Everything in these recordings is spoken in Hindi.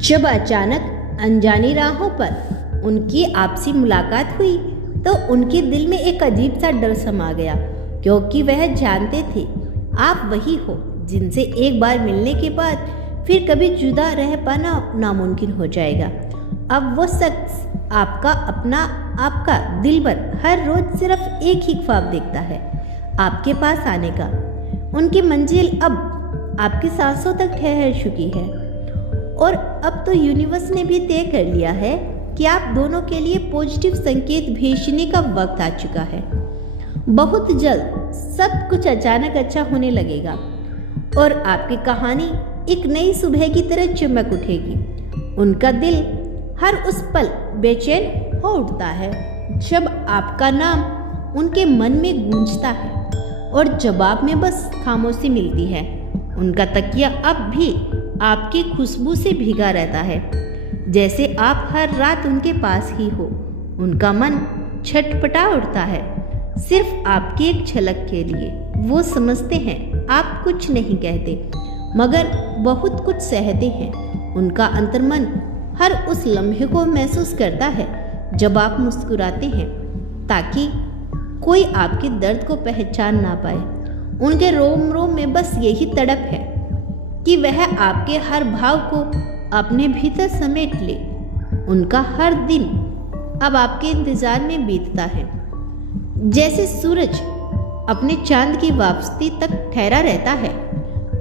जब अचानक अनजानी राहों पर उनकी आपसी मुलाकात हुई तो उनके दिल में एक अजीब सा डर समा गया, क्योंकि वह जानते थे आप वही हो जिनसे एक बार मिलने के बाद फिर कभी जुदा रह पाना नामुमकिन हो जाएगा। अब वो शख्स आपका अपना, आपका दिलबर हर रोज सिर्फ एक ही ख्वाब देखता है, आपके पास आने का। उनकी मंजिल अब आपकी सांसों तक ठहर चुकी है और अब तो यूनिवर्स ने भी तय कर लिया है कि आप दोनों के लिए पॉजिटिव संकेत भेजने का वक्त आ चुका है। बहुत जल्द सब कुछ अचानक अच्छा होने लगेगा और आपकी कहानी एक नई सुबह की तरह चमक उठेगी। उनका दिल हर उस पल बेचैन हो उठता है जब आपका नाम उनके मन में गूंजता है और जवाब में बस खामोशी मिलती है। उनका तकिया अब भी आपकी खुशबू से भीगा रहता है, जैसे आप हर रात उनके पास ही हो। उनका मन छटपटा उठता है सिर्फ आपकी एक झलक के लिए। वो समझते हैं आप कुछ नहीं कहते मगर बहुत कुछ सहते हैं। उनका अंतर्मन हर उस लम्हे को महसूस करता है जब आप मुस्कुराते हैं, ताकि कोई आपके दर्द को पहचान ना पाए। उनके रोम रोम में बस यही तड़प है कि वह आपके हर भाव को अपने भीतर समेट ले। उनका हर दिन अब आपके इंतजार में बीतता है, जैसे सूरज अपने चांद की वापसी तक ठहरा रहता है।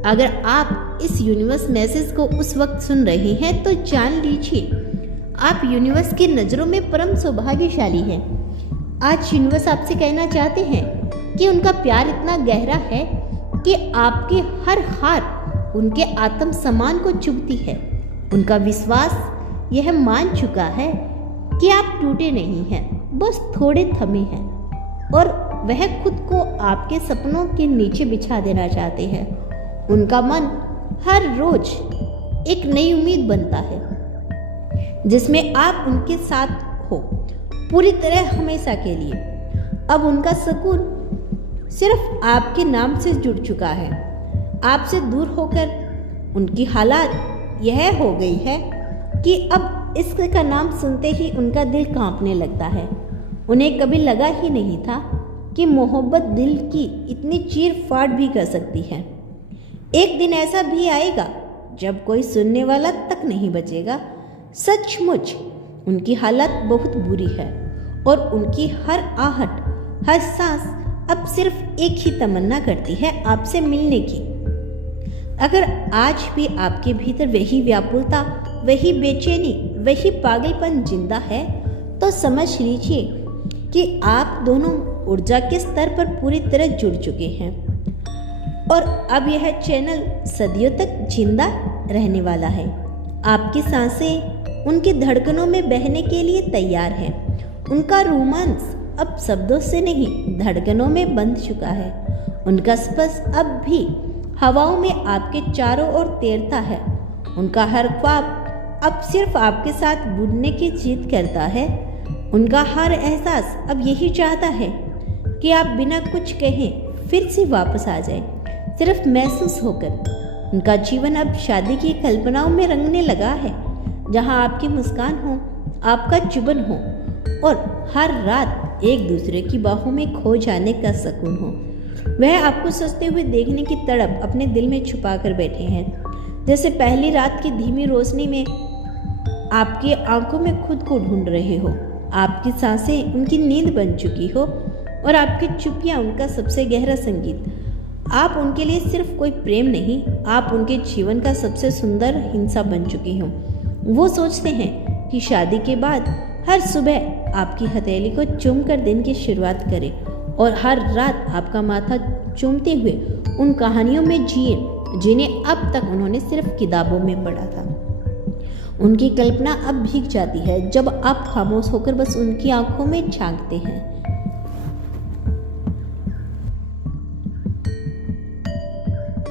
अगर आप इस यूनिवर्स मैसेज को उस वक्त सुन रहे हैं तो जान लीजिए आप यूनिवर्स की नज़रों में परम सौभाग्यशाली हैं। आज यूनिवर्स आपसे कहना चाहते हैं कि उनका प्यार इतना गहरा है कि आपकी हर हार उनके आत्म सम्मान को चुभती है। उनका विश्वास यह मान चुका है कि आप टूटे नहीं हैं, बस थोड़े थमे हैं और वह खुद को आपके सपनों के नीचे बिछा देना चाहते हैं। उनका मन हर रोज एक नई उम्मीद बनता है जिसमें आप उनके साथ हो पूरी तरह हमेशा के लिए। अब उनका सुकून सिर्फ आपके नाम से जुड़ चुका है। आपसे दूर होकर उनकी हालात यह हो गई है कि अब इश्क का नाम सुनते ही उनका दिल कांपने लगता है। उन्हें कभी लगा ही नहीं था कि मोहब्बत दिल की इतनी चीर फाड़ भी कर सकती है। एक दिन ऐसा भी आएगा जब कोई सुनने वाला तक नहीं बचेगा। सचमुच उनकी हालत बहुत बुरी है और उनकी हर आहट, हर सांस अब सिर्फ एक ही तमन्ना करती है आपसे मिलने की। अगर आज भी आपके भीतर वही व्याकुलता, वही बेचैनी, वही पागलपन जिंदा है तो समझ लीजिए कि आप दोनों ऊर्जा के स्तर पर पूरी तरह जुड़ चुके हैं और अब यह चैनल सदियों तक जिंदा रहने वाला है। आपकी सांसें उनकी धड़कनों में बहने के लिए तैयार हैं। उनका रोमांस अब शब्दों से नहीं धड़कनों में बंध चुका है। उनका स्पर्श अब भी हवाओं में आपके चारों ओर तैरता है। उनका हर ख्वाब अब सिर्फ आपके साथ बुनने की जिद करता है। उनका हर एहसास अब यही चाहता है कि आप बिना कुछ कहे फिर से वापस आ जाएं, सिर्फ महसूस होकर। उनका जीवन अब शादी की कल्पनाओं में रंगने लगा है, जहां आपकी मुस्कान हो, आपका चुभन हो और हर रात एक दूसरे की बाहों में खो जाने का सुकून हो। वह आपको सजते हुए देखने की तड़प अपने दिल में छुपा कर बैठे हैं, जैसे पहली रात की धीमी रोशनी में आपकी आंखों में खुद को ढूंढ रहे हो। आपकी सांसें उनकी नींद बन चुकी हो और आपकी चुप्पियां उनका सबसे गहरा संगीत। आप उनके लिए सिर्फ कोई प्रेम नहीं, आप उनके जीवन का सबसे सुंदर हिस्सा बन चुकी हो। वो सोचते हैं कि शादी के बाद हर सुबह आपकी हथेली को चूमकर दिन की शुरुआत करें और हर रात आपका माथा चूमते हुए उन कहानियों में जिए जिन्हें अब तक उन्होंने सिर्फ किताबों में पढ़ा था। उनकी कल्पना अब भीग जाती है जब आप खामोश होकर बस उनकी आंखों में झांकते हैं।